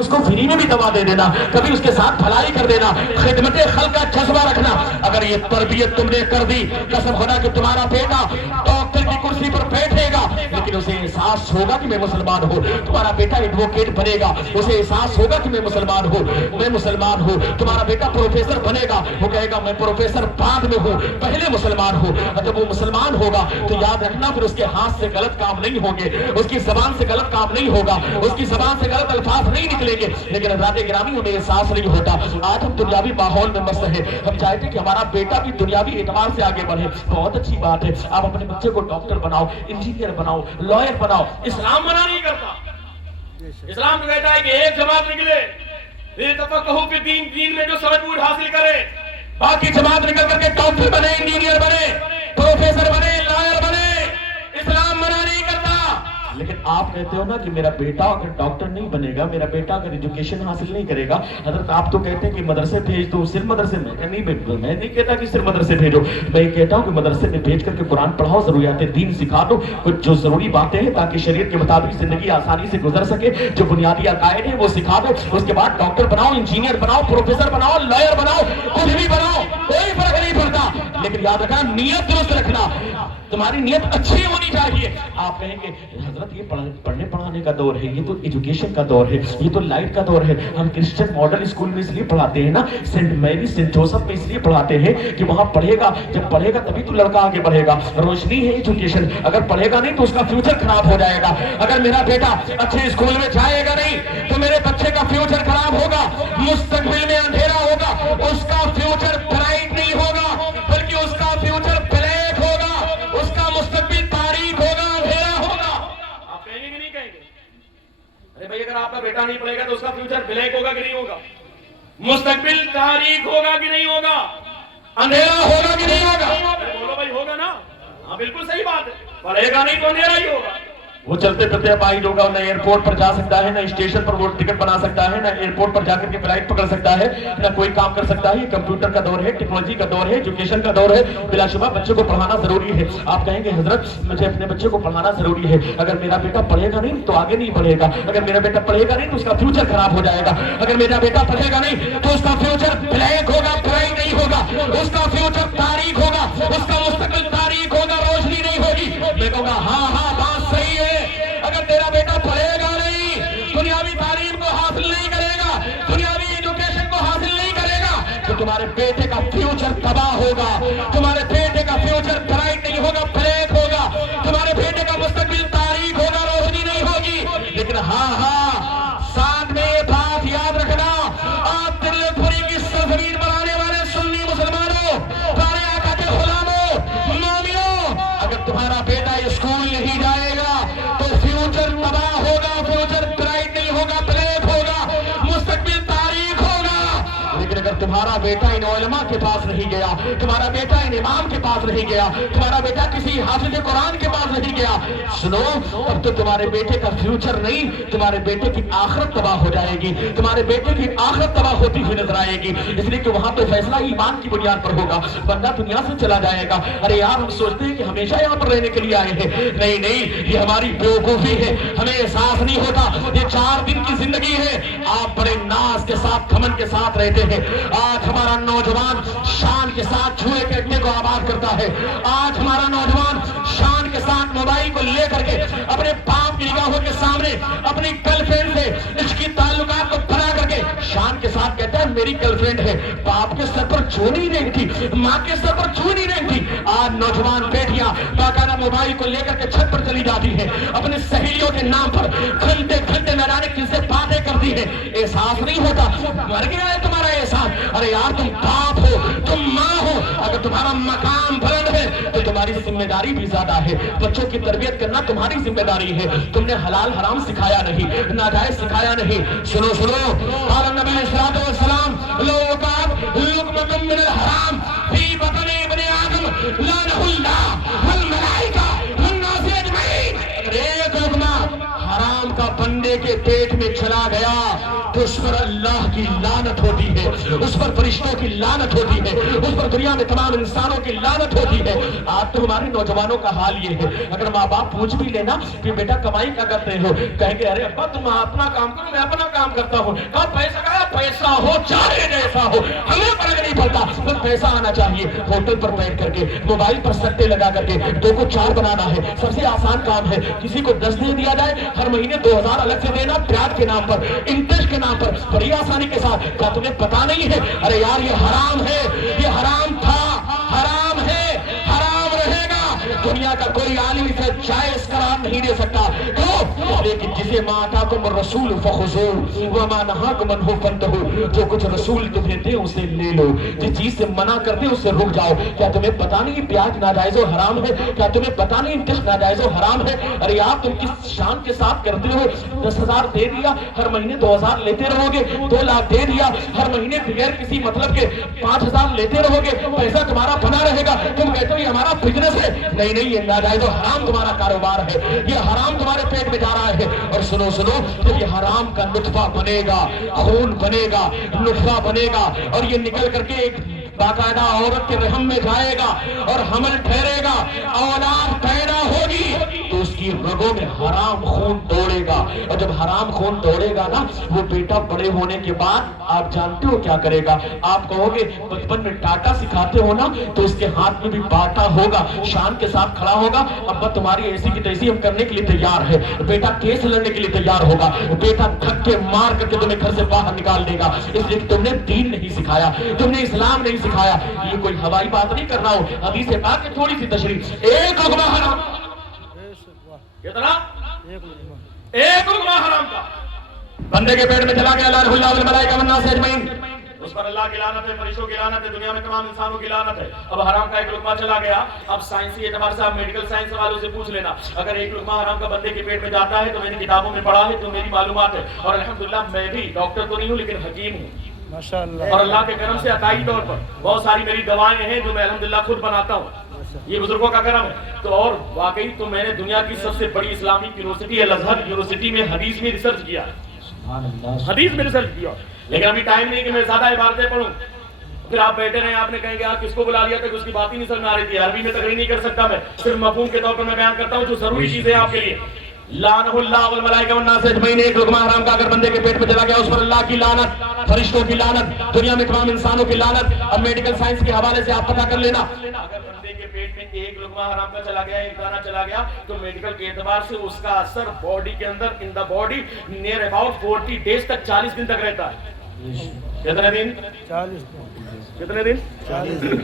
اس کو فری میں بھی دوا دے دینا، کبھی اس کے ساتھ بھلائی کر دینا، خدمت خلق کا جذبہ رکھنا۔ اگر یہ تربیت تم نے کر دی، قسم خدا کہ تمہارا بیٹا ڈاکٹر کی کرسی پر بیٹھے گا لیکن اسے احساس ہوگا کہ میں مسلمان ہوں۔ تمہارا بیٹا ایڈوکیٹ بنے گا، اسے احساس ہوگا کہ میں مسلمان ہوں، میں مسلمان ہوں۔ تمہارا بیٹا پروفیسر بنے گا، وہ کہے گا میں پروفیسر بعد میں ہوں، پہلے مسلمان ہوں۔ اور جب وہ مسلمان ہوگا تو یاد رکھنا پھر اس کے ہاتھ سے غلط کام نہیں ہوں گے، اس کی زبان سے غلط کام نہیں ہوگا، اس کی زبان سے غلط الفاظ نہیں نکلیں گے۔ لیکن حضرات گرامی ہمیں احساس نہیں ہوتا، آج ہم دنیاوی ماحول میں مست ہیں، ہم چاہتے ہیں کہ ہمارا بیٹا بھی دنیاوی اعتبار سے آگے بڑھے۔ بہت اچھی بات ہے، آپ اپنے بچے کو ڈاکٹر بناؤ، انجینئر بناؤ، لائر بناؤ۔ اسلام منع نہیں کرتا، اسلام تو کہتا ہے کہ ایک جماعت نکلے لِتَفَقَّهُوا فِي الدِّينِ، دین میں جو سمجھ بوجھ حاصل کرے، باقی جماعت نکل کر کے ڈاکٹر بنے، انجینئر بنے، پروفیسر بنے، لائر بنے۔ اسلام منع نہیں کرتا، لیکن آپ کہتے ہو نا کہ میرا بیٹا اگر ڈاکٹر نہیں بنے گا، میرا بیٹا اگر ایجوکیشن حاصل نہیں کرے گا، حضرت آپ تو کہتے ہیں کہ مدرسے بھیج دو، صرف مدرسے میں نہیں کہتا کہ صرف مدرسے بھیجو، میں یہ کہتا ہوں کہ مدرسے میں بھیج کر کے قرآن پڑھاؤ، ضروریات دین سکھا دو، کچھ جو ضروری باتیں ہیں تاکہ شریعت کے مطابق زندگی آسانی سے گزر سکے، جو بنیادی عقائد ہیں وہ سکھا دو۔ اس کے بعد ڈاکٹر بناؤ، انجینئر بناؤ، پروفیسر بناؤ، لائر بناؤ، کچھ بھی بناؤ، کوئی فرق نہیں پڑتا، لیکن یاد رکھنا نیت درست رکھنا، تمہاری نیت اچھی ہونی چاہیے۔ آپ کہیں گے حضرت یہ پڑھنے پڑھانے کا دور ہے، یہ تو ایجوکیشن کا دور ہے، یہ تو لائٹ کا دور ہے۔ ہم کرسچن ماڈل اسکول میں اس لیے پڑھاتے ہیں نا، سینٹ میری سینٹ جوسف میں اس لیے پڑھاتے ہیں کہ وہاں پڑھے گا، جب پڑھے گا تبھی تو لڑکا آگے بڑھے گا۔ روشنی ہے ایجوکیشن، اگر پڑھے گا نہیں تو اس کا فیوچر خراب ہو جائے گا۔ اگر میرا بیٹا اچھے اسکول میں جائے گا نہیں تو میرے بچے کا فیوچر خراب ہوگا، مستقبل میں اندھیرا ہوگا، اس کا فیوچر برائٹ نہیں ہوگا بلکہ اس کا فیوچر بلیک ہوگا، اس کا مستقبل تاریک ہوگا، اندھیرا ہوگا۔ آپ کہیں گے کہ نہیں کہیں گے؟ ارے بھائی اگر آپ کا بیٹا نہیں پڑھے گا تو اس کا فیوچر بلیک ہوگا کہ نہیں ہوگا، مستقبل تاریک ہوگا کہ نہیں ہوگا، اندھیرا ہوگا کہ نہیں ہوگا؟ بولو بھائی ہوگا نا؟ ہاں بالکل صحیح بات ہے، پڑھے گا نہیں تو اندھیرا ہی ہوگا۔ وہ چلتے پھرتے ابائڈ ہوگا، نہ ایئرپورٹ پر جا سکتا ہے، نہ اسٹیشن پر وہ ٹکٹ بنا سکتا ہے، نہ ایئرپورٹ پر جا کر کے فلائٹ پکڑ سکتا ہے، نہ کوئی کام کر سکتا ہے۔ یہ کمپیوٹر کا دور ہے، ٹیکنالوجی کا دور ہے، ایجوکیشن کا دور ہے، بلا شبہ بچے کو پڑھانا ضروری ہے۔ آپ کہیں گے حضرت مجھے اپنے بچے کو پڑھانا ضروری ہے، اگر میرا بیٹا پڑھے گا نہیں تو آگے نہیں بڑھے گا، اگر میرا بیٹا پڑھے گا نہیں تو اس کا فیوچر خراب ہو جائے گا، اگر میرا بیٹا پڑھے گا نہیں تو اس کا فیوچر بلیک ہوگا، برائٹ نہیں ہوگا، اس کا فیوچر تاریک ہوگا، اس کا مستقبل تاریک ہوگا، روشنی نہیں ہوگی۔ میں کہوں گا ہاں ہاں بات صحیح ہے، اگر تیرا بیٹا پڑھے گا نہیں، دنیاوی تعلیم کو حاصل نہیں کرے گا، دنیاوی ایجوکیشن کو حاصل نہیں کرے گا تو تمہارے بیٹے کا فیوچر تباہ ہوگا، تمہارے بیٹے کا فیوچر برائٹ نہیں ہوگا، بلیک ہوگا، تمہارے بیٹے کا مستقبل تاریک ہوگا، روشنی نہیں ہوگی۔ لیکن ہاں ہاں ساتھ میں یہ بات یاد رکھنا، آپ تری پوری کی سرزمین پر آنے والے سنی مسلمانوں، پیارے آقا کے غلاموں، مومنوں، اگر تمہارا بیٹا اسکول نہیں جائے گا تو فیوچر تباہ ہوگا، فیوچر برائٹ نہیں ہوگا، بلیک ہوگا، مستقبل تاریک ہوگا۔ لیکن اگر تمہارا بیٹا ان علماء کے پاس نہیں گیا، تمہارا بیٹا ان امام کے پاس نہیں گیا، تمہارا بیٹا کسی حافظ قرآن کے پاس نہیں گیا، سنو اب تو تمہارے بیٹے کا فیوچر نہیں، تمہارے بیٹے کی آخرت تباہ ہو جائے گی، تمہارے بیٹے کی آخرت تباہ ہوتی ہوئی نظر آئے گی، اس لیے کہ وہاں تو فیصلہ ایمان کی بنیاد پر ہوگا، بندہ دنیا سے چلا جائے گا۔ ارے یار ہم سوچتے ہیں کہ ہمیشہ یہاں پر رہنے کے لیے آئے ہیں، نہیں نہیں یہ ہماری بیوقوفی ہے، ہمیں احساس نہیں ہوتا یہ 4 دن کی زندگی ہے۔ آپ بڑے ناز کے ساتھ گھمنڈ کے ساتھ رہتے ہیں، آج ہمارا نوجوان شان کے ساتھ جوئے کے اڈے کو آباد کرتا ہے، آج ہمارا نوجوان شان کے ساتھ موبائل کو لے کر کے اپنے باپ کی نگاہوں کے سامنے اپنی گرل فرینڈ سے عشقی تعلقات کو بنا کر کے شان کے ساتھ کہتا ہے میری گرل فرینڈ ہے، باپ کے سر پر چھو نہیں رہی تھی، ماں کے سر پر چھو نہیں رہی تھی۔ آج نوجوان بیٹیاں باقاعدہ موبائل کو لے کر کے چھت پر چلی جاتی ہے، اپنے سہیلیوں کے نام پر کھلتے کھلتے نہ جانے کن سے باتیں کرتی ہے، احساس نہیں ہوتا، مر گیا ہے تمہارا احساس۔ ارے یار تم باپ ہو، تم ماں ہو، اگر تمہارا مقام بلند ہے تو تمہاری ذمہ داری بھی زیادہ ہے، بچوں کی تربیت کرنا تمہاری ذمہ داری ہے۔ تم نے حلال حرام سکھایا نہیں، ناجائز سکھایا نہیں۔ سنو سنو قال نبی صلی اللہ علیہ وسلم لو وقعت لقمۃ من الحرام فی بطن ابن آدم لعنہ اللہ والملائکہ والناس اجمعین، اگر ایک لقمہ حرام کا بندے کے پیٹ میں چلا گیا تو اس پر اللہ کی لعنت ہوتی ہے، اس پر فرشتوں کی لعنت ہوتی ہے، اس پر دنیا میں تمام انسانوں کی لعنت ہوتی ہے۔ آج تو ہمارے نوجوانوں کا حال یہ ہے، اگر ماں باپ پوچھ بھی لینا کہ بیٹا کمائی کیا کرتے ہو، کہیں گے ارے ابا تم اپنا کام کرو میں اپنا کام کرتا ہوں۔ کہا پیسہ کا پیسہ ہو چاہے جیسا ہو ہمیں فرق نہیں پڑتا، بس پیسہ آنا چاہیے۔ ہوٹل پر بیٹھ کر کے موبائل پر سٹے لگا کر کے 2 کو 4 بنانا ہے، سب سے آسان کام ہے۔ کسی کو 10 دے دیا جائے، ہر مہینے 2000 الگ سے دینا، پیاز کے نام پر، انٹرسٹ کے نام پر، بڑی آسانی کے ساتھ۔ کیا تمہیں پتا نہیں ہے؟ ارے یار یہ حرام ہے، یہ حرام تھا، حرام ہے، حرام رہے گا۔ دنیا کا کوئی عالم اسے جائز قرار نہیں دے سکتا، کیوں؟ لیکن جسے ما آتاکم الرسول فخذوہ وما نہاکم عنہ فانتہوا، جو کچھ رسول تمہیں دے اسے لے لو، جس چیز سے منع کر دے اس سے رک جاؤ۔ کیا تمہیں پتا نہیں پیاز ناجائز و حرام ہے؟ کیا تمہیں پتا نہیں انٹرسٹ ناجائز و حرام ہے؟ ارے آپ تم کس شان کے ساتھ کرتے ہو؟ 10,000 دے دیا، ہر مہینے 2000 لیتے رہو گے، 2 لاکھ دے دیا، ہر مہینے بغیر کسی مطلب کے 5000 لیتے رہو گے، پیسہ تمہارا بنا رہے گا۔ تم کہتے ہو یہ ہمارا بزنس ہے، نہیں نہیں، یہ ناجائز و حرام تمہارا کاروبار ہے، یہ حرام تمہارے پیٹ میں جا رہا ہے۔ اور سنو سنو، جب یہ حرام کا نطفہ بنے گا، خون بنے گا، نطفہ بنے گا، اور یہ نکل کر کے ایک باقاعدہ عورت کے رحم میں جائے گا اور حمل ٹھہرے گا، اولاد پیدا ہوگی، تو اس کی رگوں میں حرام خون دوڑے گا۔ اور جب حرام خون دوڑے گا نا، وہ بیٹا بڑے ہونے کے بعد آپ جانتے ہو کیا کرے گا؟ آپ کہو گے بچپن میں ٹاٹا سکھاتے ہو نا، تو اس کے ہاتھ میں بھی باٹا ہوگا، شان کے ساتھ کھڑا ہوگا، ابا تمہاری ایسی کی تیسی ہم کرنے کے لیے تیار ہے، بیٹا کیس لڑنے کے لیے تیار ہوگا، بیٹا دھکے مار کر کے تمہیں گھر سے باہر نکال دے گا، اس لیے کہ تم نے دین نہیں سکھایا، تم نے اسلام نہیں سکھایا۔ یہ کوئی ہوائی بات نہیں کر رہا ہوں، حدیث پاک کی تھوڑی سی تشریح۔ ایک لقمہ حرام، کتنا؟ ایک لقمہ حرام کا بندے کے پیٹ میں چلا گیا، اللہ رحمہ والملائکہ والناس اجمعین، اس پر اللہ کی لعنت ہے، فرشتوں کی لعنت ہے، دنیا میں تمام انسانوں کی لعنت ہے۔ اب حرام کا ایک لقمہ چلا گیا، اب سائنسی اعتبار سے آپ میڈیکل سائنس والوں سے پوچھ لینا، اگر ایک لقمہ حرام کا بندے کے پیٹ میں جاتا ہے تو میں نے کتابوں میں پڑھا ہے، تو میری معلومات ہے، اور الحمدللہ میں بھی ڈاکٹر تو نہیں ہوں لیکن حکیم ہوں، اور اللہ کے کرم سے عطائی طور پر بہت ساری میری دوائیں ہیں جو میں الحمدللہ خود بناتا ہوں، یہ بزرگوں کا کرم ہے۔ تو اور واقعی تو میں نے دنیا کی سب سے بڑی اسلامک یونیورسٹی الازہر یونیورسٹی میں حدیث میں ریسرچ کیا، حدیث میں ریسرچ کیا، لیکن ابھی ٹائم نہیں کہ میں زیادہ عبارتیں پڑھوں۔ پھر آپ بیٹھے رہے، آپ نے کہیں گے آپ کس کو بلا لیا تھا کہ اس کی بات ہی نہیں سمجھ میں آ رہی تھی، عربی میں تقریر نہیں کر سکتا میں، صرف مفہوم کے طور پر میں بیان کرتا ہوں جو ضروری چیزیں آپ کے لیے۔ لعنہ اللہ والملائکہ والناس اجمعین، ایک لقمہ حرام کا اگر بندے کے پیٹ میں چلا گیا، اس پر اللہ کی لعنت، فرشتوں کی لعنت، دنیا میں تمام انسانوں کی لعنت۔ اب میڈیکل سائنس کے حوالے سے آپ پتہ کر لینا، اگر بندے کے پیٹ میں ایک لقمہ حرام کا چلا گیا، ایک دانہ چلا گیا، تو میڈیکل کے اعتبار سے اس کا اثر باڈی کے اندر in the body near about 40 days تک، 40 دن تک رہتا ہے۔ کتنے دن؟ 40 دن۔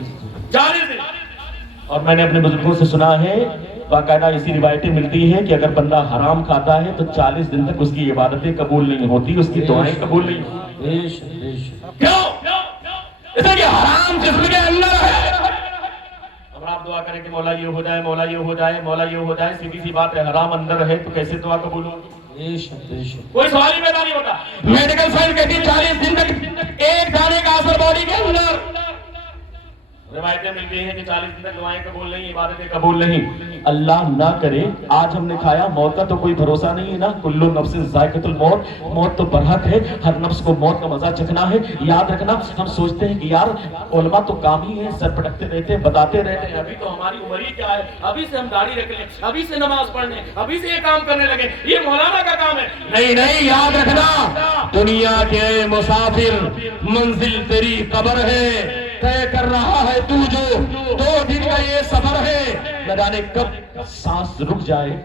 40 دن۔ اور میں نے اپنے بزرگوں سے سنا ہے، باقاعدہ ایسی روایتیں ملتی ہیں کہ اگر بندہ حرام کھاتا ہے تو 40 دن تک اس کی عبادتیں قبول نہیں ہوتی، اس کی دعائیں قبول نہیں ہوتی۔ کیوں؟ اس لیے حرام جسم کے اندر ہے۔ اب آپ دعا کریں کہ مولا یہ ہو جائے، مولا یہ ہو جائے، مولا یہ ہو جائے، سیدھی سی بات ہے، حرام اندر ہے تو کیسے دعا قبول ہوگی؟ کوئی سوال ہی پیدا نہیں ہوتا۔ میڈیکل سائنس کہتی ہے 40 دن تک ایک دانے کا اثر باڈی کے اندر، روایتیں ملتی ہیں کہ 40 دن تک دعائیں قبول نہیں، عبادتیں قبول نہیں۔ اللہ نہ کرے آج ہم نے کھایا، موت کا تو کوئی بھروسہ نہیں ہے نا، کل نفس ذائقۃ الموت، موت تو برحق ہے، ہر نفس کو موت کا مزہ چکھنا ہے۔ یاد رکھنا، ہم سوچتے ہیں کہ یار علماء تو کام ہی ہے، سر پٹکتے رہتے ہیں، بتاتے رہتے ہیں، ابھی تو ہماری عمر ہی کیا ہے، ابھی سے ہم داڑھی رکھ لیں، ابھی سے نماز پڑھ لیں، ابھی سے یہ کام کرنے لگے، یہ مولانا کا کام ہے۔ نہیں نہیں، یاد رکھنا، دنیا کے مسافر، منزل تیری قبر ہے، طے کر رہا ہے تو جو 2 دن کا یہ سفر ہے، نہ جانے کب سانس رک جائے،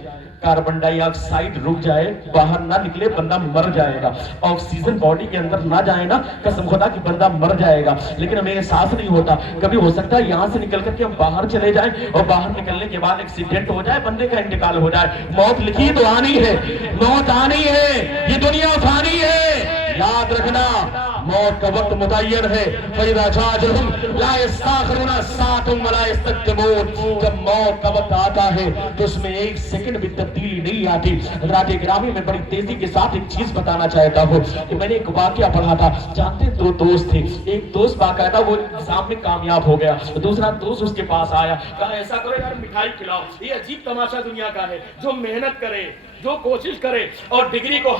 کاربن ڈائی آکسائڈ رک جائے، باہر نہ نکلے، بندہ مر جائے گا، آکسیجن باڈی کے اندر نہ جائے نا، قسم خدا کہ بندہ مر جائے گا، لیکن ہمیں احساس نہیں ہوتا۔ کبھی ہو سکتا ہے یہاں سے نکل کر کے ہم باہر چلے جائیں اور باہر نکلنے کے بعد ایکسیڈنٹ ہو جائے، بندے کا انتقال ہو جائے۔ موت لکھی تو آنی ہے، موت آنی ہے، یہ دنیا فانی ہے۔ یاد رکھنا، موت کا وقت متعین ہے، فَإِذَا جَاءَ أَجَلُهُمْ لَا يَسْتَأْخِرُونَ سَاعَةً وَلَا يَسْتَقْدِمُونَ۔ جب موت کا وقت آتا ہے تو اس میں 1 سیکنڈ بھی تبدیلی نہیں آتی۔ حضرات گرامی، میں بڑی تیزی کے ساتھ ایک چیز بتانا چاہتا ہوں کہ میں نے ایک واقعہ پڑھا تھا، جانتے 2 دوست تھے، ایک دوست باقاعدہ وہ ایگزام میں کامیاب ہو گیا، دوسرا دوست اس کے پاس آیا، کہا ایسا کرو یار مٹھائی کھلاؤ، یہ عجیب تماشا دنیا کا ہے، جو محنت کرے، جو کوشش کرے اور ڈگری کو